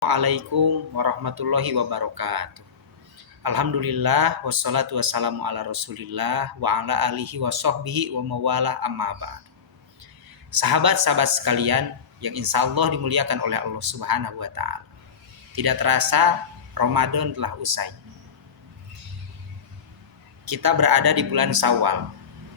Assalamualaikum warahmatullahi wabarakatuh. Alhamdulillah wassalatu wassalamu ala Rasulillah wa ala alihi wa sahbihi wa mawalah amma ba'd. Sahabat-sahabat sekalian yang insya Allah dimuliakan oleh Allah Subhanahu wa taala. Tidak terasa Ramadan telah usai. Kita berada di bulan Syawal.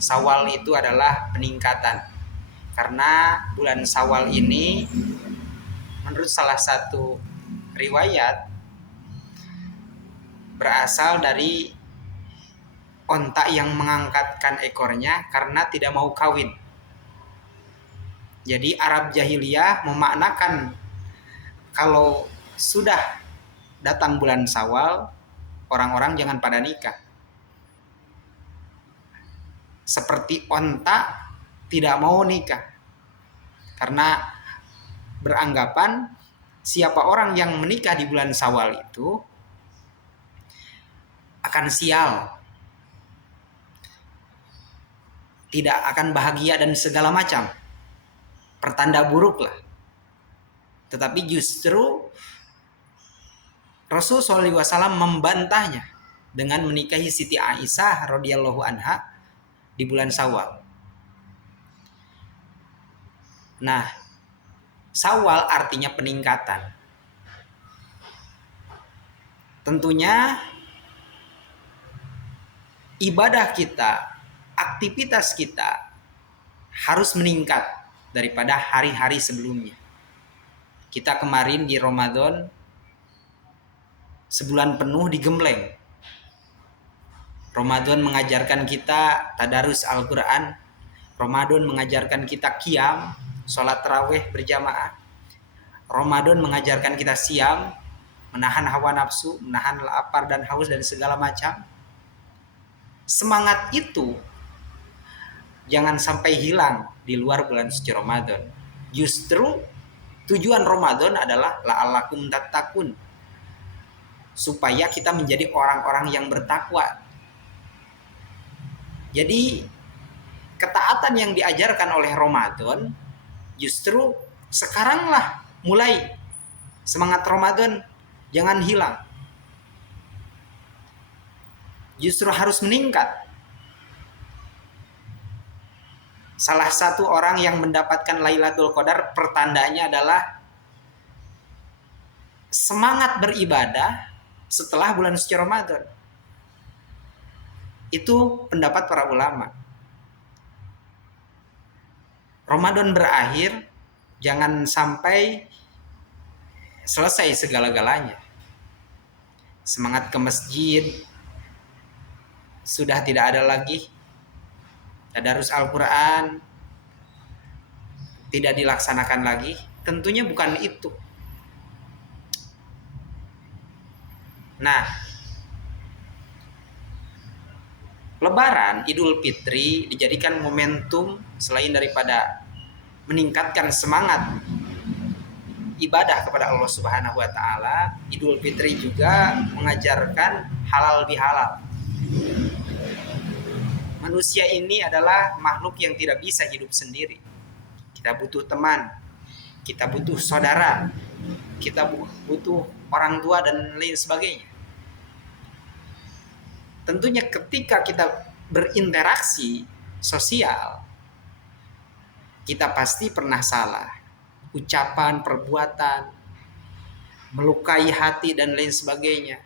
Syawal itu adalah peningkatan. Karena bulan Syawal ini menurut salah satu riwayat berasal dari onta yang mengangkatkan ekornya karena tidak mau kawin. Jadi Arab jahiliyah memaknakan kalau sudah datang bulan Syawal, orang-orang jangan pada nikah. Seperti onta tidak mau nikah. Karena beranggapan siapa orang yang menikah di bulan Syawal itu akan sial, tidak akan bahagia dan segala macam, pertanda buruk lah. Tetapi justru Rasul SAW membantahnya dengan menikahi Siti Aisyah radhiyallahu anha di bulan Syawal. Nah, Syawal artinya peningkatan. Tentunya ibadah kita, aktivitas kita harus meningkat daripada hari-hari sebelumnya. Kita kemarin di Ramadan sebulan penuh digembleng. Ramadan mengajarkan kita tadarus Al-Quran. Ramadan mengajarkan kita qiyam, sholat tarawih berjamaah. Ramadan mengajarkan kita siam, menahan hawa nafsu, menahan lapar dan haus dan segala macam. Semangat itu jangan sampai hilang di luar bulan suci Ramadan. Justru tujuan Ramadan adalah la'allakum tattaqun, supaya kita menjadi orang-orang yang bertakwa. Jadi ketaatan yang diajarkan oleh Ramadan justru sekaranglah mulai semangat Ramadan jangan hilang. Justru harus meningkat. Salah satu orang yang mendapatkan Lailatul Qadar pertandanya adalah semangat beribadah setelah bulan suci Ramadan. Itu pendapat para ulama. Ramadan berakhir, jangan sampai selesai segala-galanya. Semangat ke masjid sudah tidak ada lagi. Tadarus Al-Quran tidak dilaksanakan lagi. Tentunya bukan itu. Nah, Lebaran, Idul Fitri dijadikan momentum selain daripada meningkatkan semangat ibadah kepada Allah Subhanahu wa taala. Idul Fitri juga mengajarkan halal bihalal. Manusia ini adalah makhluk yang tidak bisa hidup sendiri. Kita butuh teman, kita butuh saudara, kita butuh orang tua dan lain sebagainya. Tentunya ketika kita berinteraksi sosial, kita pasti pernah salah. Ucapan, perbuatan, melukai hati dan lain sebagainya.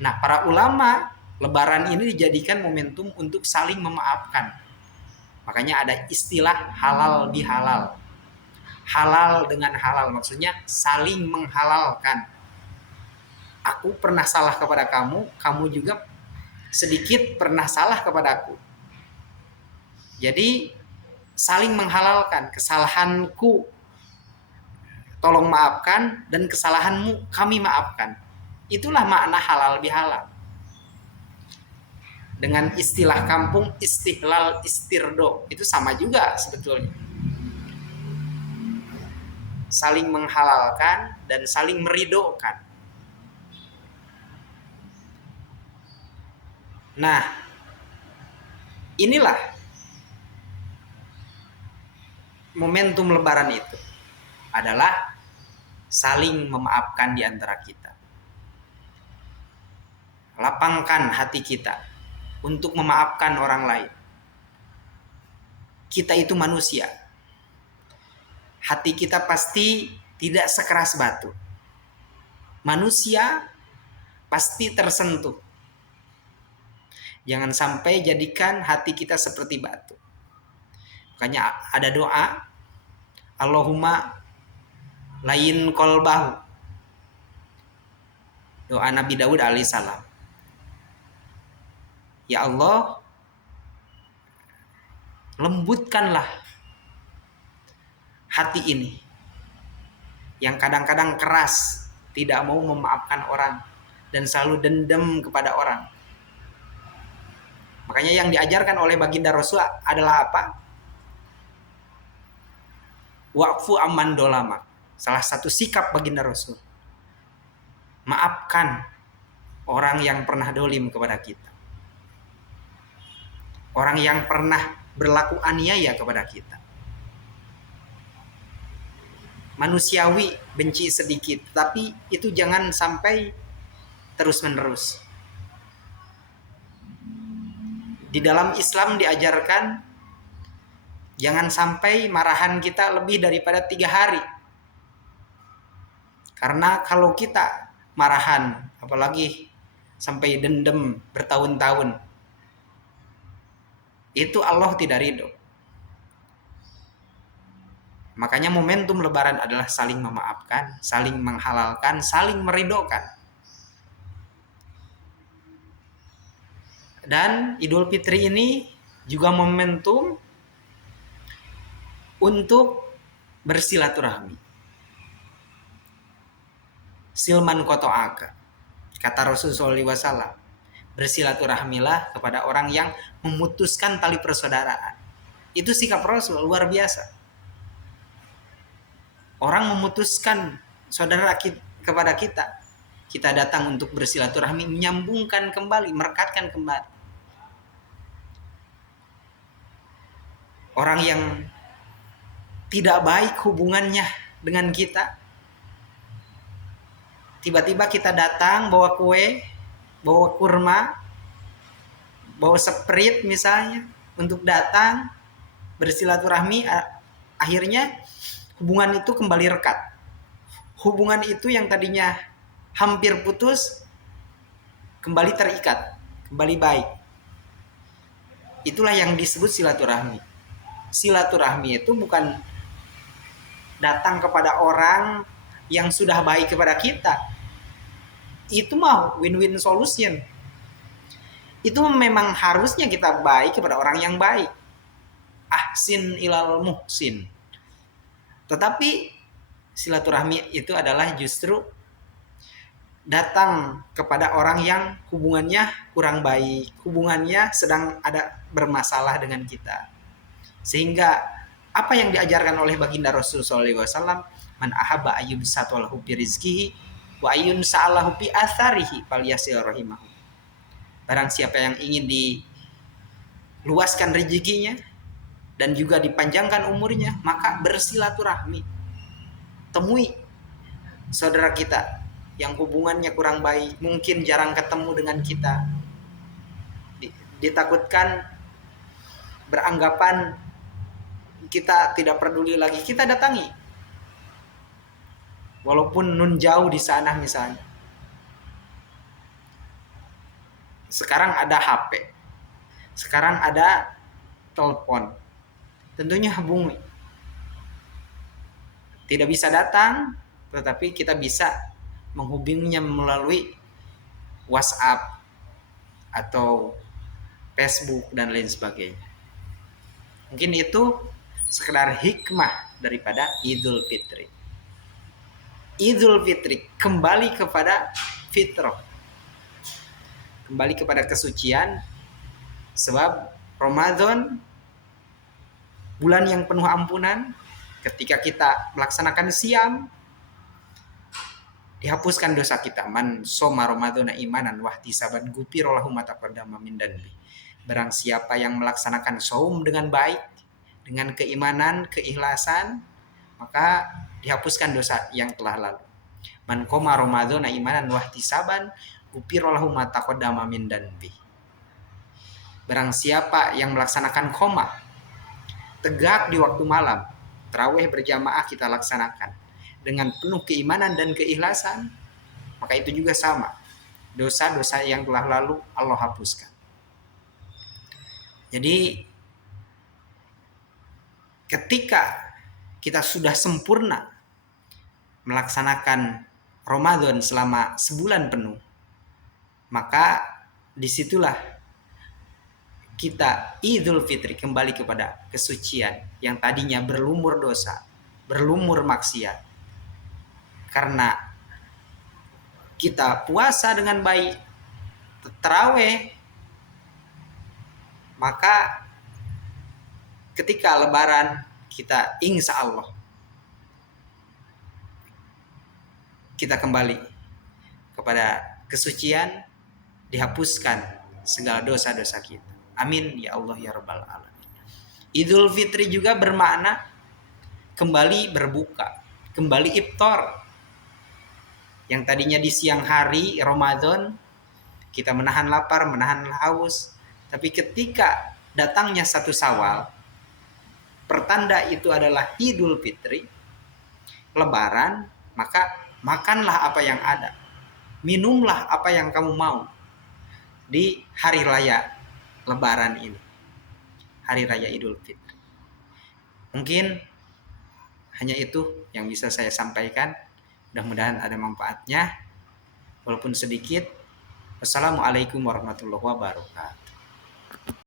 Nah, para ulama Lebaran ini dijadikan momentum untuk saling memaafkan. Makanya ada istilah halal bihalal. Halal dengan halal, maksudnya saling menghalalkan. Aku pernah salah kepada kamu, kamu juga sedikit pernah salah kepadaku. Jadi saling menghalalkan. Kesalahanku tolong maafkan dan kesalahanmu kami maafkan. Itulah makna halal bihalal. Dengan istilah kampung istihlal istirdo, itu sama juga sebetulnya. Saling menghalalkan dan saling meridokan. Nah, inilah momentum Lebaran itu adalah saling memaafkan di antara kita. Lapangkan hati kita untuk memaafkan orang lain. Kita itu manusia. Hati kita pasti tidak sekeras batu. Manusia pasti tersentuh. Jangan sampai jadikan hati kita seperti batu. Makanya ada doa, Allahumma lain kolbahu. Doa Nabi Daud alaihissalam. Ya Allah, lembutkanlah hati ini yang kadang-kadang keras, tidak mau memaafkan orang dan selalu dendam kepada orang. Makanya yang diajarkan oleh baginda Rasul adalah apa? Wa'fu amman dolama. Salah satu sikap baginda Rasul, maafkan orang yang pernah dolim kepada kita, orang yang pernah berlaku aniaya kepada kita. Manusiawi benci sedikit, tapi itu jangan sampai terus-menerus. Di dalam Islam diajarkan jangan sampai marahan kita lebih daripada 3 hari. Karena kalau kita marahan, apalagi sampai dendam bertahun-tahun, itu Allah tidak ridho. Makanya momentum Lebaran adalah saling memaafkan, saling menghalalkan, saling meridhokan. Dan Idul Fitri ini juga momentum untuk bersilaturahmi. Silman koto'aka, kata Rasulullah SAW, bersilaturahmilah kepada orang yang memutuskan tali persaudaraan. Itu sikap Rasul, luar biasa. Orang memutuskan saudara kepada kita, kita datang untuk bersilaturahmi, menyambungkan kembali, merekatkan kembali. Orang yang tidak baik hubungannya dengan kita, tiba-tiba kita datang bawa kue, bawa kurma, bawa sprite misalnya, untuk datang bersilaturahmi, akhirnya hubungan itu kembali rekat. Hubungan itu yang tadinya hampir putus, kembali terikat, kembali baik. Itulah yang disebut silaturahmi. Silaturahmi itu bukan datang kepada orang yang sudah baik kepada kita. Itu mah win-win solution. Itu memang harusnya kita baik kepada orang yang baik. Ahsin ilal muhsin. Tetapi silaturahmi itu adalah justru datang kepada orang yang hubungannya kurang baik, hubungannya sedang ada bermasalah dengan kita. Sehingga apa yang diajarkan oleh baginda Rasulullah SAW, man ahabba ayyub satulahu bi rizkihi wa ayyun sa'alahu bi atharihi falyasil rahimahu. Barang siapa yang ingin diluaskan rezekinya dan juga dipanjangkan umurnya, maka bersilaturahmi. Temui saudara kita yang hubungannya kurang baik, mungkin jarang ketemu dengan kita, ditakutkan beranggapan kita tidak peduli lagi, kita datangi. Walaupun nun jauh di sana misalnya. Sekarang ada HP. Sekarang ada telepon. Tentunya hubungi. Tidak bisa datang, tetapi kita bisa menghubunginya melalui WhatsApp atau Facebook dan lain sebagainya. Mungkin itu sekedar hikmah daripada Idul Fitri. Idul Fitri kembali kepada fitrah, kembali kepada kesucian, sebab Ramadan bulan yang penuh ampunan. Ketika kita melaksanakan siam, dihapuskan dosa kita. Man soma Ramadhana imanan wahtisaban ghufira lahu ma taqaddama min dzanbi. Barang siapa yang melaksanakan saum dengan baik, dengan keimanan, keikhlasan, maka dihapuskan dosa yang telah lalu. Man qoma ramadhana imanan wa ihtisaban ghufira lahu ma taqaddama min danbi. Barang siapa yang melaksanakan qoma, tegak di waktu malam, tarawih berjamaah kita laksanakan dengan penuh keimanan dan keikhlasan, maka itu juga sama. Dosa-dosa yang telah lalu Allah hapuskan. Jadi ketika kita sudah sempurna melaksanakan Ramadan selama sebulan penuh, maka disitulah kita Idul Fitri kembali kepada kesucian yang tadinya berlumur dosa, berlumur maksiat. Karena kita puasa dengan baik, tarawih, maka ketika lebaran kita insya Allah kita kembali kepada kesucian, dihapuskan segala dosa-dosa kita. Amin ya Allah ya Rabbal Alamin. Idul Fitri juga bermakna kembali berbuka, kembali iftar. Yang tadinya di siang hari Ramadan kita menahan lapar, menahan haus, tapi ketika datangnya 1 Syawal, pertanda itu adalah Idul Fitri, lebaran, maka makanlah apa yang ada, minumlah apa yang kamu mau di hari raya lebaran ini, hari raya Idul Fitri. Mungkin hanya itu yang bisa saya sampaikan. Mudah-mudahan ada manfaatnya walaupun sedikit. Wassalamualaikum warahmatullahi wabarakatuh.